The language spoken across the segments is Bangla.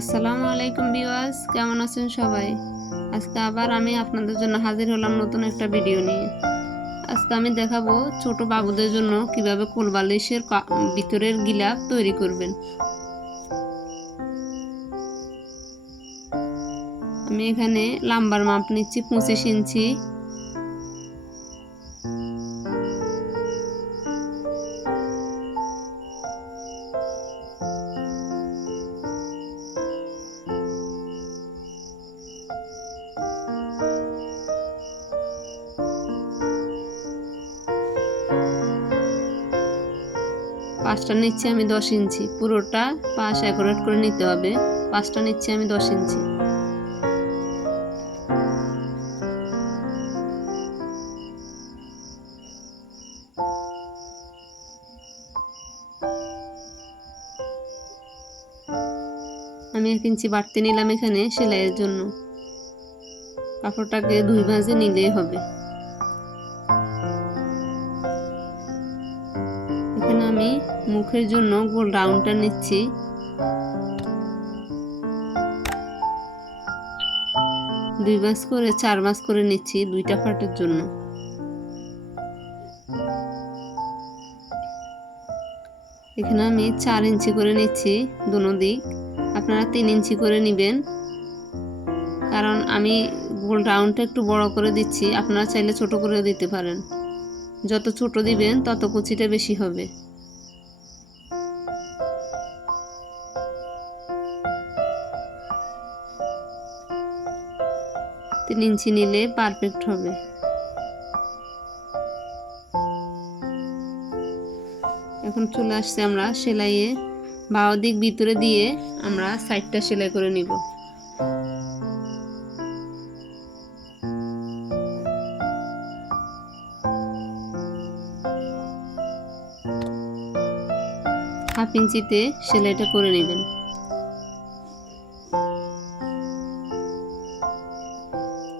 আসসালামু আলাইকুম ভিউয়ার্স, কেমন আছেন সবাই? আজকে আবার আমি আপনাদের জন্য হাজির হলাম নতুন একটা ভিডিও নিয়ে। আজকে আমি দেখাবো ছোট বাবুদের জন্য কিভাবে কোলবালিশের ভিতরের গিলাফ তৈরি করবেন। আমি এখানে লাম্বার মাপ নিচ্ছি 25 ইঞ্চি। পাঁচটা নিচ্ছি আমি 10 ইঞ্চি, পুরোটা পাশ অ্যাকুরেট করে নিতে হবে। পাঁচটা নিচ্ছি আমি 10 ইঞ্চি। আমি 1 ইঞ্চি বাড়তি নিলাম এখানে সেলাইয়ের জন্য। কাপড়টাকে 2 ভাঁজে নিলেই হবে। এখানে আমি মুখের জন্য গোল রাউন্ডটা নিচ্ছি। দুই ভাঁজ করে 4 ভাঁজ করে নিচ্ছি দুইটা পার্টের জন্য। এখানে আমি 4 ইঞ্চি করে নিচ্ছি দোনো দিক। আপনারা 3 ইঞ্চি করে নেবেন, কারণ আমি গোল রাউন্ডটা একটু বড় করে দিচ্ছি। আপনারা চাইলে ছোট করেও দিতে পারেন। যত ছোট দিবেন তত কুচিটা বেশি হবে। 3 ইঞ্চি নিলে পারফেক্ট হবে। এখন চলে আসছে আমরা সেলাইয়ে। বাঁ দিক ভিতরে দিয়ে আমরা সাইডটা সেলাই করে নিব। হাফ ইঞ্চিতে সেলাইটা করে নেবেন।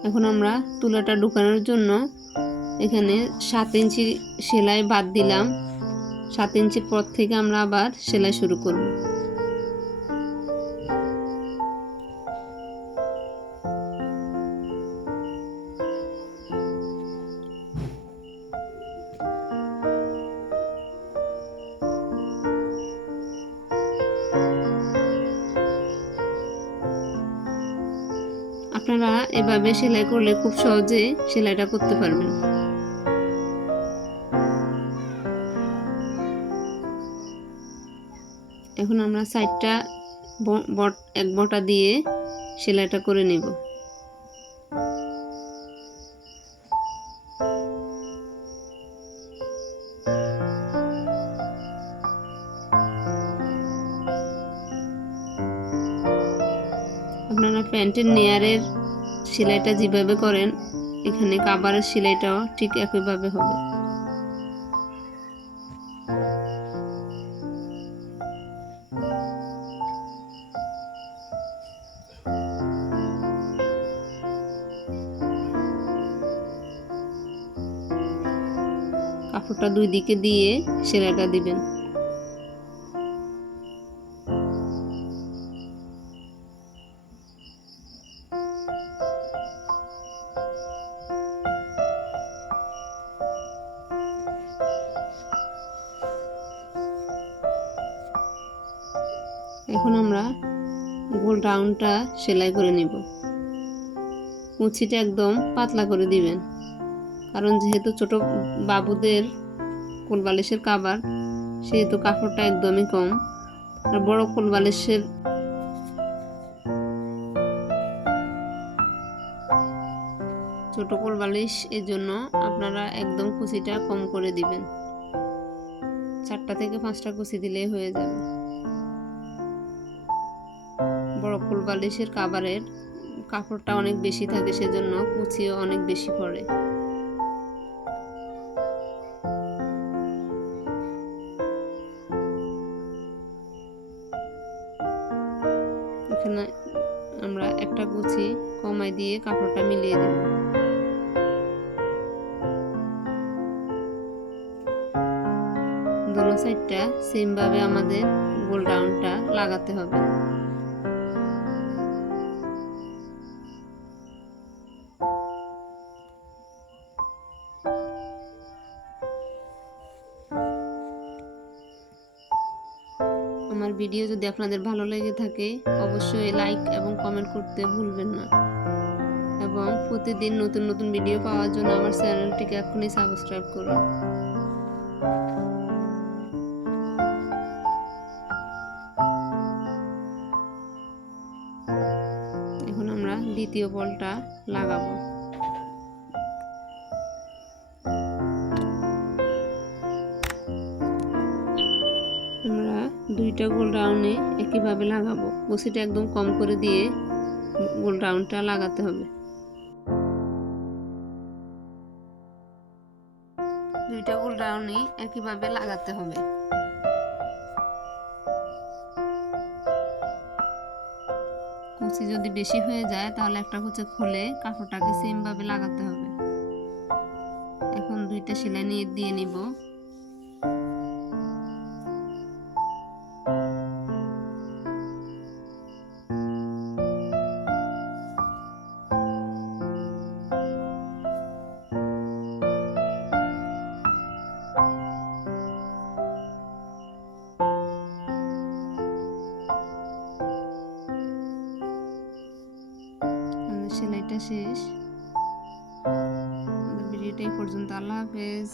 এখন আমরা তুলাটা ঢুকানোর জন্য এখানে 7 ইঞ্চি সেলাই বাদ দিলাম। 7 ইঞ্চির পর থেকে আমরা আবার সেলাই শুরু করব। আপনারা এভাবে সেলাই করলে খুব সহজে সেলাইটা করতে পারবেন। এখন আমরা সাইডটা এক বটা দিয়ে সেলাইটা করে নেব। আপনারা প্যান্টের নেয়ারের সেলাইটা যেভাবে করেন এখানে কাভারের সেলাইটাও ঠিক একইভাবে হবে। কাপড়টা দুই দিকে দিয়ে সেলাইটা দিবেন। এখন আমরা গোল রাউন্ডটা সেলাই করে নিব। কুচিটা একদম পাতলা করে দিবেন, কারণ যেহেতু ছোট বাবুদের কোলবালিশের কাভার, সেহেতু কাপড়টা একদমই কম। আর বড় কোলবালিশের ছোট কোলবালিশ, এর জন্য আপনারা একদম কুচিটা কম করে দিবেন। 4টা থেকে 5টা কুচি দিলেই হয়ে যাবে। বড় কোলবালিশের কাভারের কাপড়টা অনেক বেশি থাকে, সেজন্য কুচিও অনেক বেশি পড়ে। এখানে আমরা একটা কুচি কমাই দিয়ে কাপড়টা মিলিয়ে দেব। দোনো সাইডটা সেম ভাবে আমাদের গোল রাউন্ডটা লাগাতে হবে। আমার ভিডিও যদি আপনাদের ভালো লেগে থাকে অবশ্যই লাইক এবং কমেন্ট করতে ভুলবেন না, এবং প্রতিদিন নতুন নতুন ভিডিও পাওয়ার জন্য আমার চ্যানেলটিকে এখনই সাবস্ক্রাইব করুন। এখন আমরা দ্বিতীয় বলটা লাগাবো। আমরা দুইটা গোল রাউন্ডে একইভাবে লাগাবো। কুচিটা একদম কম করে দিয়ে গোল রাউন্ডটা লাগাতে হবে। দুইটা গোল রাউন্ডে একইভাবে লাগাতে হবে। কুচি যদি বেশি হয়ে যায় তাহলে একটা কুচি খুলে কাপড়টাকে সেম ভাবে লাগাতে হবে। এখন দুইটা সেলাই দিয়ে নিব। সেলাইটা শেষ। ভিডিওটা এই পর্যন্ত। আল্লাহ হাফেজ।